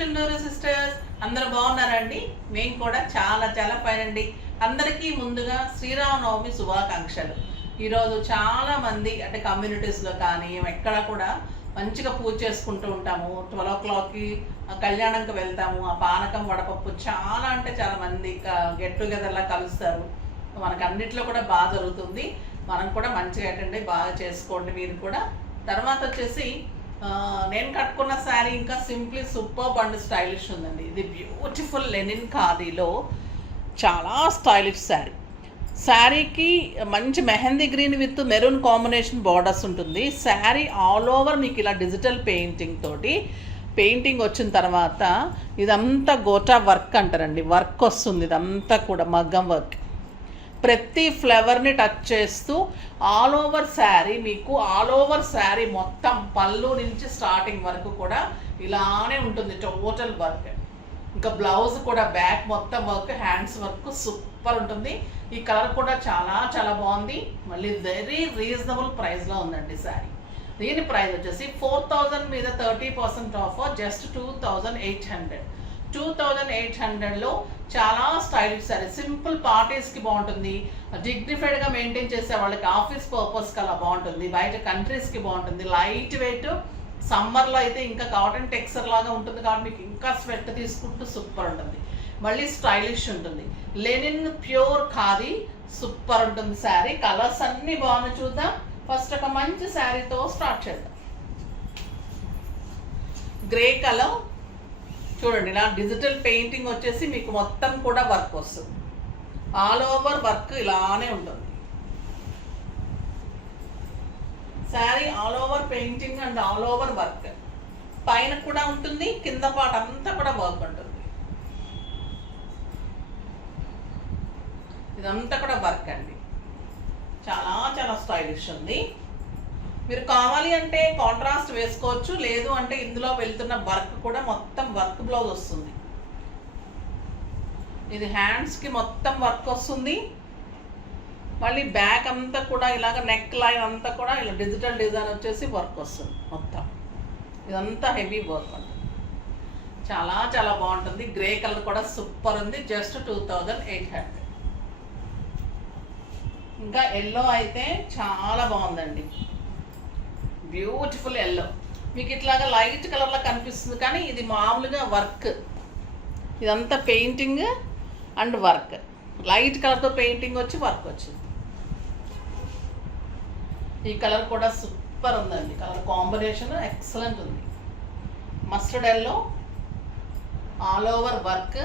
Chunduru sisters అందరూ బాగున్నారండి. మేము కూడా చాలా చాలా ఫైన్ అండి. అందరికీ ముందుగా శ్రీరామనవమి శుభాకాంక్షలు. ఈరోజు చాలా మంది అంటే కమ్యూనిటీస్లో కానీ ఎక్కడ కూడా మంచిగా పూజ చేసుకుంటూ ఉంటాము. 12 o'clockకి కళ్యాణంకి వెళ్తాము. ఆ పానకం వడపప్పు చాలా అంటే చాలా మంది గెట్ టుగెదర్లా కలుస్తారు. మనకు అన్నిట్లో కూడా బాగా జరుగుతుంది. మనం కూడా మంచిగా అటెండ్ బాగా చేసుకోండి మీరు కూడా. తర్వాత వచ్చేసి నేను కట్టుకున్న శారీ ఇంకా సింప్లీ సూపర్ అండ్ స్టైలిష్ ఉందండి. ఇది బ్యూటిఫుల్ లెనిన్ ఖాదీలో చాలా స్టైలిష్ శారీకి మంచి mehndi green with maroon combination borders ఉంటుంది. శారీ ఆల్ ఓవర్ మీకు ఇలా డిజిటల్ పెయింటింగ్ వచ్చిన తర్వాత ఇదంతా గోటా వర్క్ అంటారండి. వర్క్ వస్తుంది, ఇదంతా కూడా మగ్గం వర్క్. ప్రతి ఫ్లవర్ని టచ్ చేస్తూ ఆల్ ఓవర్ శారీ మొత్తం పళ్ళు నుంచి స్టార్టింగ్ వరకు కూడా ఇలానే ఉంటుంది టోటల్ వర్క్. ఇంకా బ్లౌజ్ కూడా బ్యాక్ మొత్తం వర్క్, హ్యాండ్స్ వర్క్ సూపర్ ఉంటుంది. ఈ కలర్ కూడా చాలా చాలా బాగుంది. మళ్ళీ వెరీ రీజనబుల్ ప్రైస్లో ఉందండి శారీ. దీని ప్రైస్ వచ్చేసి 4000 మీద 30% ఆఫర్, జస్ట్ 2800. 2800లో చాలా స్టైలిష్ శారీ. సింపుల్ పార్టీస్కి బాగుంటుంది, డిగ్నిఫైడ్గా మెయింటైన్ చేసే వాళ్ళకి ఆఫీస్ పర్పస్కి అలా బాగుంటుంది, బయట కంట్రీస్కి బాగుంటుంది. లైట్ వెయిట్, సమ్మర్లో అయితే ఇంకా కాటన్ టెక్స్చర్ లాగా ఉంటుంది కాబట్టి మీకు ఇంకా స్వెట్ తీసుకుంటూ సూపర్ ఉంటుంది. మళ్ళీ స్టైలిష్ ఉంటుంది. లెనిన్ ప్యూర్ ఖాదీ సూపర్ ఉంటుంది శారీ. కలర్స్ అన్నీ బాగున్నాయి. చూద్దాం. ఫస్ట్ ఒక మంచి శారీతో స్టార్ట్ చేద్దాం. గ్రే కలర్ చూడండి, ఇలా డిజిటల్ పెయింటింగ్ వచ్చేసి మీకు మొత్తం కూడా వర్క్ వస్తుంది. ఆల్ ఓవర్ వర్క్ ఇలానే ఉంటుంది. Sari all over painting and all over work. పైన కూడా ఉంటుంది, కింద పాట అంతా కూడా వర్క్ ఉంటుంది. ఇదంతా కూడా వర్క్ అండి. చాలా చాలా స్టైలిష్ ఉంది. మీరు కావాలి అంటే కాంట్రాస్ట్ వేసుకోవచ్చు, లేదు అంటే ఇందులో వెళ్తున్న వర్క్ కూడా మొత్తం వర్క్ బ్లౌజ్ వస్తుంది. ఇది హ్యాండ్స్కి మొత్తం వర్క్ వస్తుంది. మళ్ళీ బ్యాక్ అంతా కూడా ఇలాగ నెక్ లైన్ అంతా కూడా ఇలా డిజిటల్ డిజైన్ వచ్చేసి వర్క్ వస్తుంది మొత్తం. ఇదంతా హెవీ వర్క్ ఉంటుంది. చాలా చాలా బాగుంటుంది. గ్రే కలర్ కూడా సూపర్ ఉంది. జస్ట్ 2800. ఇంకా ఎల్లో అయితే చాలా బాగుందండి. Beautiful yellow. మీకు ఇట్లాగా లైట్ కలర్లో కనిపిస్తుంది కానీ ఇది మామూలుగా వర్క్. ఇదంతా పెయింటింగ్ అండ్ వర్క్. లైట్ కలర్తో పెయింటింగ్ వచ్చి వర్క్ వచ్చింది. ఈ కలర్ కూడా సూపర్ ఉందండి. కలర్ కాంబినేషన్ ఎక్సలెంట్ ఉంది. Mustard yellow, all over work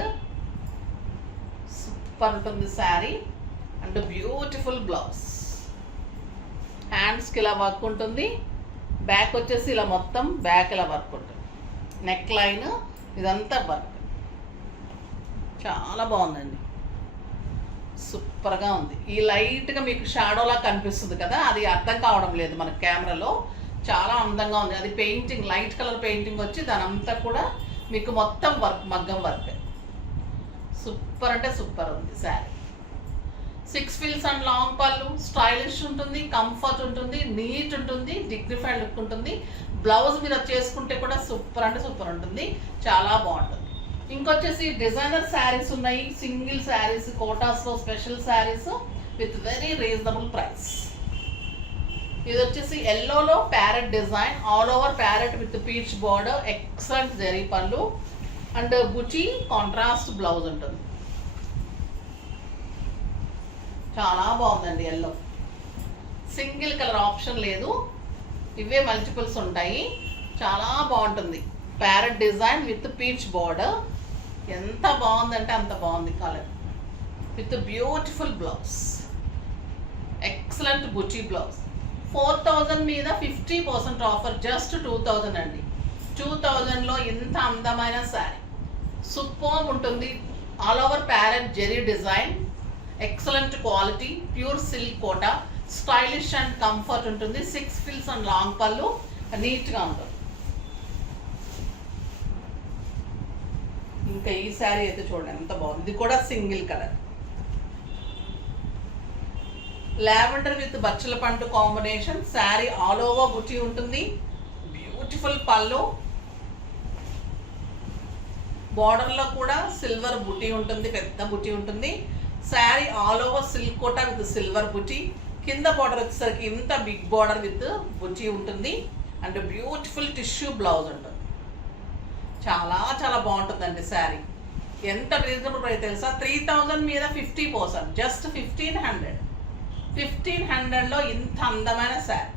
super ఉంటుంది శారీ. And beautiful blouse. హ్యాండ్స్కి ఇలా వర్క్ ఉంటుంది. బ్యాక్ వచ్చేసి ఇలా మొత్తం బ్యాక్ ఇలా వర్క్ ఉంటుంది. నెక్ లైన్ ఇదంతా వర్క్. చాలా బాగుందండి. సూపర్గా ఉంది. ఈ లైట్గా మీకు షాడోలా కనిపిస్తుంది కదా, అది అర్థం కావడం లేదు మనకు కెమెరాలో. చాలా అందంగా ఉంది. అది పెయింటింగ్, లైట్ కలర్ పెయింటింగ్ వచ్చి దాని అంతా కూడా మీకు మొత్తం వర్క్, మగ్గం వర్క్. సూపర్ అంటే సూపర్ ఉంది sari. 6 feels and long pallu. Stylish ఉంటుంది, కంఫర్ట్ ఉంటుంది, నీట్ ఉంటుంది, డిగ్నిఫైడ్ లుక్ ఉంటుంది. బ్లౌజ్ మీద చేసుకుంటే కూడా సూపర్ అంటే సూపర్ ఉంటుంది. చాలా బాగుంటుంది. ఇంకొచ్చేసి డిజైనర్ శారీస్ ఉన్నాయి, సింగిల్ శారీస్, కోటాస్లో special saris with very reasonable price. ఇది వచ్చేసి ఎల్లోలో parrot design, all over parrot with peach border, excellent zari పళ్ళు అండ్ బుచి కాంట్రాస్ట్ బ్లౌజ్ ఉంటుంది. చాలా బాగుందండి. ఎల్లో సింగిల్ కలర్ ఆప్షన్ లేదు, ఇవే మల్టిపుల్స్ ఉంటాయి. చాలా బాగుంటుంది. Parrot design with peach border. ఎంత బాగుందంటే అంత బాగుంది colour. With beautiful blouse, excellent Buchi blouse. 4000 మీద 50% ఆఫర్, జస్ట్ 2000 అండి. 2000లో ఇంత అందమైన శారీ సూపర్ ఉంటుంది. All over parrot zari design, excellent quality, pure silk Kota, stylish and comfort ఉంటుంది. 6 ఫీల్స్ అండ్ లాంగ్ పళ్ళు, నీట్గా ఉంటుంది. ఇంకా ఈ శారీ అయితే చూడండి ఎంత బాగుంది. ఇది కూడా సింగిల్ కలర్. లావెండర్ విత్ బచ్చల పండు కాంబినేషన్. శారీ ఆల్ ఓవర్ బుటీ ఉంటుంది. బ్యూటిఫుల్ పళ్ళు, బార్డర్లో కూడా సిల్వర్ బుటీ ఉంటుంది, పెద్ద బుటీ ఉంటుంది. Sari all over silk Kota with silver buti. కింద బార్డర్ వచ్చేసరికి ఇంత బిగ్ బార్డర్ విత్ బుటీ ఉంటుంది. అండ్ బ్యూటిఫుల్ టిష్యూ బ్లౌజ్ ఉంటుంది. చాలా చాలా బాగుంటుందండి శారీ. ఎంత రీజనబుల్ ప్రైస్ తెలుసా? 3000 మీద 50%, జస్ట్ 1500లో ఇంత అందమైన శారీ.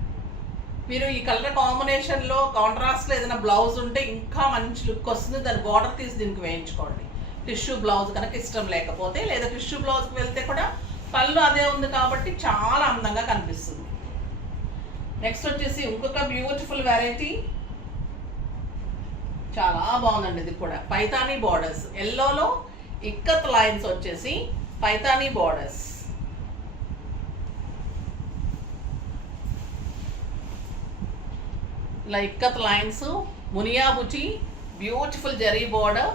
మీరు ఈ కలర్ కాంబినేషన్లో కాంట్రాస్ట్లో ఏదైనా బ్లౌజ్ ఉంటే ఇంకా మంచి లుక్ వస్తుంది. దాని బార్డర్ తీసి దీనికి వేయించుకోండి. టిష్యూ బ్లౌజ్ కనుక ఇష్టం లేకపోతే, లేదా టిష్యూ బ్లౌజ్కి వెళ్తే కూడా పళ్ళు అదే ఉంది కాబట్టి చాలా అందంగా కనిపిస్తుంది. నెక్స్ట్ వచ్చేసి ఇంకొక బ్యూటిఫుల్ వెరైటీ, చాలా బాగుందండి. ఇది కూడా పైతానీ బార్డర్స్, ఎల్లోలో ఇక్కత్ లైన్స్ వచ్చేసి పైతానీ బార్డర్స్. ఇలా ikat lines, Muniya Buchi, beautiful zari border,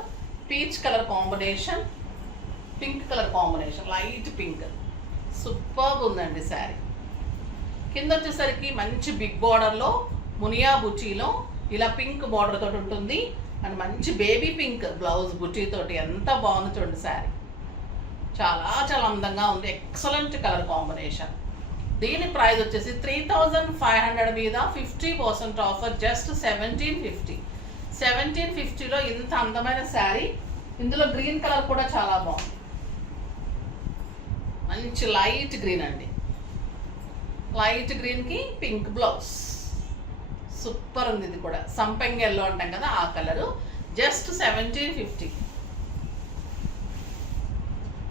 peach colour combination, pink colour combination, light pink. సూపర్గా ఉందండి శారీ. కింద వచ్చేసరికి మంచి బిగ్ బార్డర్లో మునియా బుచీలో ఇలా పింక్ బార్డర్ తోటి ఉంటుంది. అండ్ మంచి బేబీ పింక్ బ్లౌజ్ బుటీ తోటి ఎంత బాగుంది చూడండి శారీ. చాలా చాలా అందంగా ఉంది. Excellent colour combination. దీని ప్రైస్ వచ్చేసి 3500 మీద 50% ఆఫర్, జస్ట్ 1750. 1750లో ఇంత అందమైన శారీ. ఇందులో గ్రీన్ కలర్ కూడా చాలా బాగుంది. మంచి లైట్ గ్రీన్ అండి. లైట్ గ్రీన్కి పింక్ బ్లౌజ్. సూపర్ ఉంది. ఇది కూడా సంపెంగ ఎల్లో అంటాం కదా, ఆ కలరు. జస్ట్ 1750.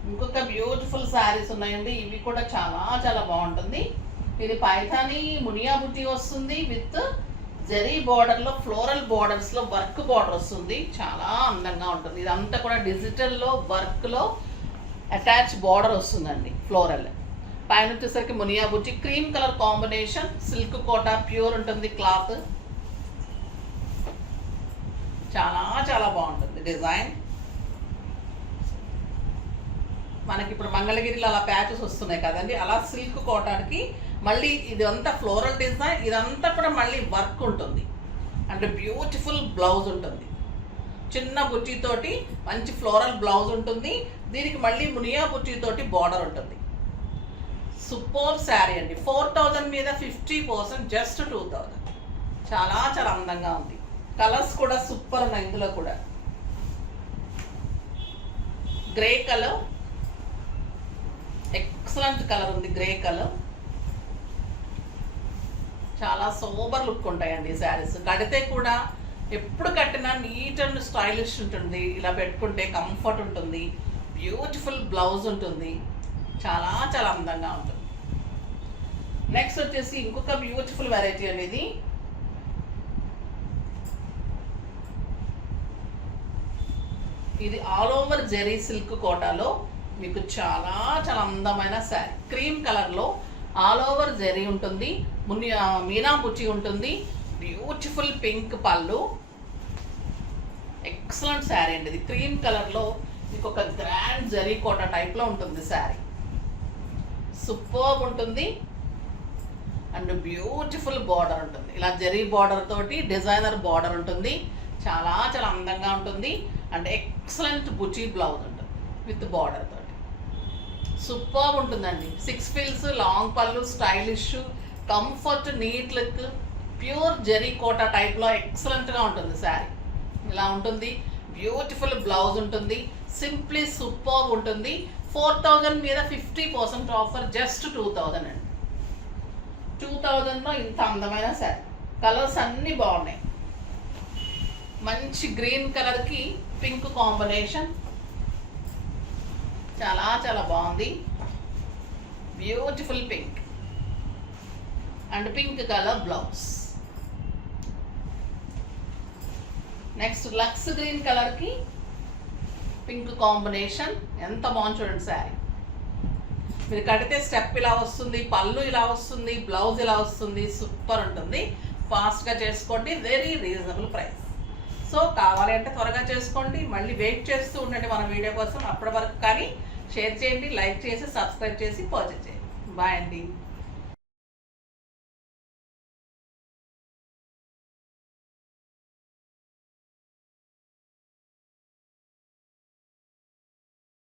ఇంకొక బ్యూటిఫుల్ శారీస్ ఉన్నాయండి. ఇవి కూడా చాలా చాలా బాగుంటుంది. ఇది పైథానీ మునియా బుటీ వస్తుంది విత్ జరీ బార్డర్లో ఫ్లోరల్ బార్డర్స్లో వర్క్ బార్డర్ వస్తుంది. చాలా అందంగా ఉంటుంది. ఇదంతా కూడా డిజిటల్లో వర్క్లో అటాచ్ బార్డర్ వస్తుందండి ఫ్లోరల్. పైన వచ్చేసరికి మునియా బుట్టి, cream colour combination, silk Kota, pure ఉంటుంది క్లాత్. చాలా చాలా బాగుంటుంది డిజైన్. మనకి ఇప్పుడు మంగళగిరిలో అలా ప్యాచెస్ వస్తున్నాయి కదండి, అలా సిల్క్ కోటానికి మళ్ళీ ఇదంతా ఫ్లోరల్ డిజైన్. ఇదంతా కూడా మళ్ళీ వర్క్ ఉంటుంది. అంటే బ్యూటిఫుల్ బ్లౌజ్ ఉంటుంది. చిన్న బుట్టితోటి మంచి ఫ్లోరల్ బ్లౌజ్ ఉంటుంది. దీనికి మళ్ళీ మునియా బుట్టితోటి బార్డర్ ఉంటుంది. సూపర్ శారీ అండి. 4000 మీద 50%, జస్ట్ 2000. చాలా చాలా అందంగా ఉంది. కలర్స్ కూడా సూపర్ ఉన్నాయి. ఇందులో కూడా గ్రే కలర్, ఎక్సలెంట్ కలర్ ఉంది. గ్రే కలర్ చాలా సోబర్ లుక్ ఉంటాయండి ఈ శారీస్. కడితే కూడా ఎప్పుడు కట్టినా నీట్ అండ్ స్టైలిష్ ఉంటుంది. ఇలా పెట్టుకుంటే కంఫర్ట్ ఉంటుంది. బ్యూటిఫుల్ బ్లౌజ్ ఉంటుంది. చాలా చాలా అందంగా ఉంటుంది. నెక్స్ట్ వచ్చేసి ఇంకొక బ్యూటిఫుల్ వెరైటీ అనేది, ఇది ఆల్ ఓవర్ జెరీ సిల్క్ కోటాలో మీకు చాలా చాలా అందమైన శారీ. క్రీమ్ కలర్లో ఆల్ ఓవర్ జెరీ ఉంటుంది. మీనా బుచ్చి ఉంటుంది. బ్యూటిఫుల్ పింక్ పళ్ళు. ఎక్సలెంట్ శారీ అండి. ఇది క్రీమ్ కలర్లో మీకు ఒక గ్రాండ్ జరీ కోటా టైప్లో ఉంటుంది శారీ. సూపర్ ఉంటుంది. అండ్ బ్యూటిఫుల్ బార్డర్ ఉంటుంది. ఇలా జరీ బార్డర్ తోటి డిజైనర్ బార్డర్ ఉంటుంది. చాలా చాలా అందంగా ఉంటుంది. అండ్ ఎక్సలెంట్ బుచీ బ్లౌజ్ ఉంటుంది విత్ బార్డర్ తోటి. సూపర్ ఉంటుందండి. 6 feels, long pallu, stylish, comfort, neat look, pure zari Kota టైప్లో ఎక్సలెంట్గా ఉంటుంది శారీ. ఇలా ఉంటుంది. బ్యూటిఫుల్ బ్లౌజ్ ఉంటుంది. సింప్లీ సూపర్ ఉంటుంది. 4000 మీద 50% ఆఫర్, జస్ట్ 2000 అండి. 2000లో ఇంత అందమైన శారీ. కలర్స్ అన్నీ బాగున్నాయి. మంచి గ్రీన్ కలర్కి పింక్ కాంబినేషన్, చాలా చాలా బాగుంది. Beautiful pink and pink colour blouse. Next lux green కలర్కి పింక్ కాంబినేషన్. ఎంత బాగుంది చూడండి శారీ. మీరు కడితే స్టెప్ ఇలా వస్తుంది, పళ్ళు ఇలా వస్తుంది, బ్లౌజ్ ఇలా వస్తుంది. సూపర్ ఉంటుంది. ఫాస్ట్గా చేసుకోండి. Very reasonable price. సో కావాలి అంటే త్వరగా చేసుకోండి. మళ్ళీ వెయిట్ చేస్తూ ఉండండి మన వీడియో కోసం. అప్పటి వరకు కానీ షేర్ చేయండి, లైక్ చేసి, సబ్స్క్రైబ్ చేసి పర్చేజ్ చేయండి. బాయ్ అండి.